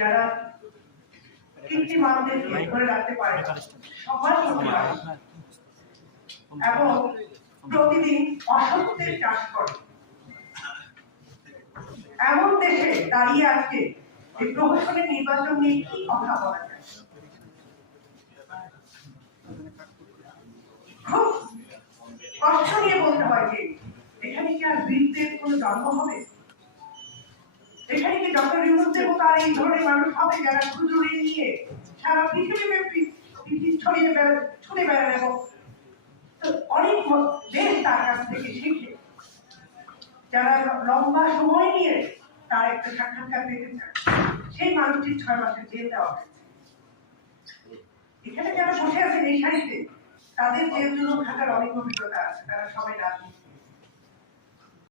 যারা কীর্তিমানদের ধরে রাখতে পারে সবার এবং প্রতিদিন অসত্যের চাষ করে এমন দেশে দাঁড়িয়ে আজকে এই প্রহসনের নির্বাচন নিয়ে কি কথা বলা যায়? কষ্ট নিয়ে বলতে হয় যে এখানে কি আর বীরদের কোনো জন্ম হবে? এখানে কি ডক্টর আর এই ধরনের মানুষ হবে যারা ক্ষুদ্র নিয়ে সারা পৃথিবী ব্যাপী পৃথিবী ছড়িয়ে বেড়া ছুটে বেড়ান এবং অনেক দেশ তার কাছ থেকে শিখে। যারা লম্বা সময় নিয়ে তার একটা সাক্ষাৎকার পেতে চায়, সেই মানুষটির ছয় মাসের জেল দেওয়া হয়েছে। এখানে যারা বসে আছেন এই সারিতে তাদের জেল জুলুম খাটার অনেক অভিজ্ঞতা আছে, তারা সবাই রাজনীতি